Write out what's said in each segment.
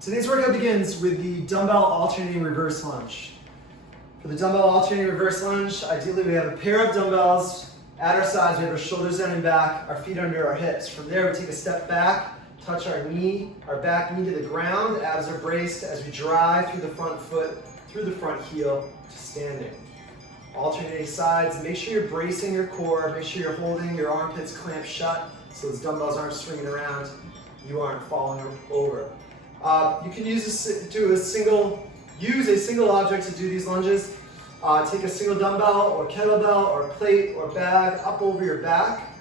Today's workout begins with the dumbbell alternating reverse lunge. For the dumbbell alternating reverse lunge, ideally we have a pair of dumbbells at our sides. We have our shoulders down and back, our feet under our hips. From there, we take a step back, touch our back knee to the ground. Abs are braced as we drive through the front foot, through the front heel to standing. Alternating sides. Make sure you're bracing your core. Make sure you're holding your armpits clamped shut so those dumbbells aren't swinging around. You aren't falling over. You can use a single object to do these lunges. Take a single dumbbell or kettlebell or plate or bag up over your back.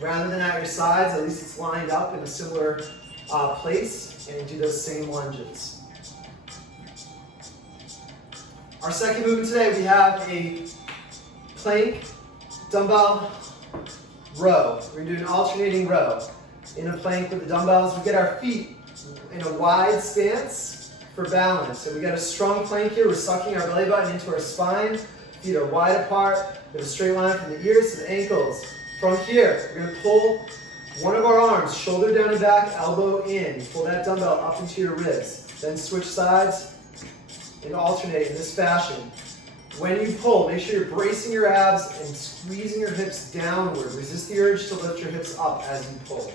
Rather than at your sides, at least it's lined up in a similar place, and do those same lunges. Our second movement today, we have a plank dumbbell row. We're going to do an alternating row. In a plank with the dumbbells, we get our feet in a wide stance for balance. So we got a strong plank here. We're sucking our belly button into our spine. Feet are wide apart. We have a straight line from the ears to the ankles. From here, we're going to pull one of our arms, shoulder down and back, elbow in. Pull that dumbbell up into your ribs. Then switch sides and alternate in this fashion. When you pull, make sure you're bracing your abs and squeezing your hips downward. Resist the urge to lift your hips up as you pull.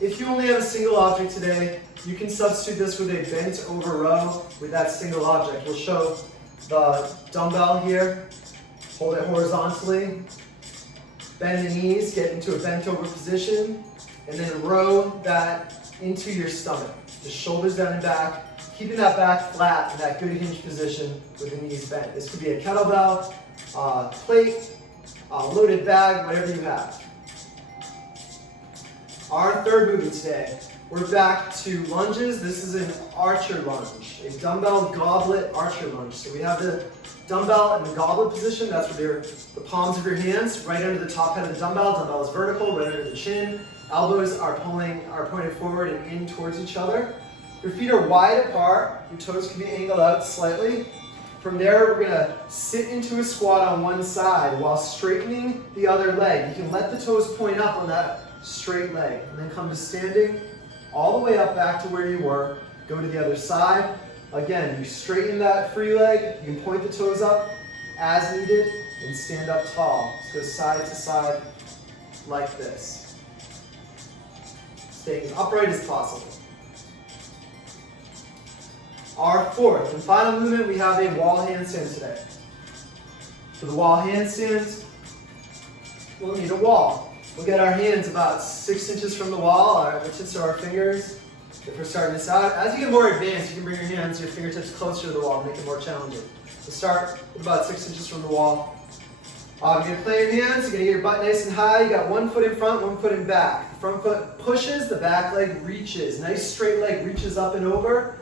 If you only have a single object today, you can substitute this with a bent over row with that single object. We'll show the dumbbell here. Hold it horizontally. Bend the knees, get into a bent over position, and then row that into your stomach. The shoulders down and back. Keeping that back flat in that good hinge position with the knees bent. This could be a kettlebell, plate, loaded bag, whatever you have. Our third movement today, we're back to lunges. This is an archer lunge, a dumbbell goblet archer lunge. So we have the dumbbell in the goblet position. That's where the palms of your hands right under the top head of the dumbbell. Dumbbell is vertical, right under the chin. Elbows are pointed forward and in towards each other. Your feet are wide apart. Your toes can be angled out slightly. From there, we're going to sit into a squat on one side while straightening the other leg. You can let the toes point up on that straight leg. And then come to standing all the way up back to where you were. Go to the other side. Again, you straighten that free leg. You can point the toes up as needed and stand up tall. So go side to side like this. Staying as upright as possible. Our fourth and final movement, we have a wall handstand today. For the wall handstand, we'll need a wall. We'll get our hands about 6 inches from the wall, our tips are our fingers. If we're starting this out, as you get more advanced, you can bring your fingertips closer to the wall and make it more challenging. So start with about 6 inches from the wall. You're going to play your hands, you're going to get your butt nice and high. You got one foot in front, one foot in back. The front foot pushes, the back leg reaches. Nice straight leg reaches up and over.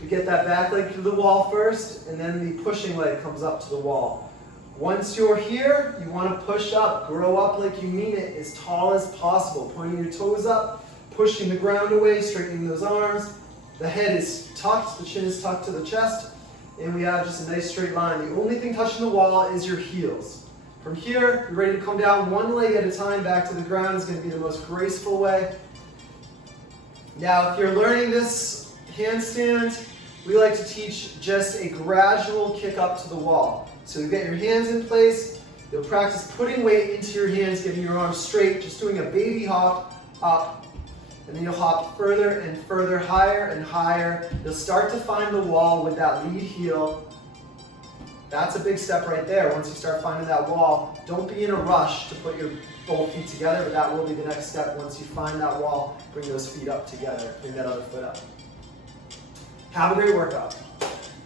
You get that back leg to the wall first, and then the pushing leg comes up to the wall. Once you're here, you want to push up, grow up like you mean it, as tall as possible. Pointing your toes up, pushing the ground away, straightening those arms. The head is tucked, the chin is tucked to the chest, and we have just a nice straight line. The only thing touching the wall is your heels. From here, you're ready to come down one leg at a time back to the ground. Is going to be the most graceful way. Now, if you're learning this handstand, we like to teach just a gradual kick up to the wall. So you get your hands in place, you'll practice putting weight into your hands, getting your arms straight, just doing a baby hop up, and then you'll hop further and further, higher and higher. You'll start to find the wall with that lead heel. That's a big step right there. Once you start finding that wall, don't be in a rush to put your both feet together, but that will be the next step. Once you find that wall, bring those feet up together, bring that other foot up. Have a great workout.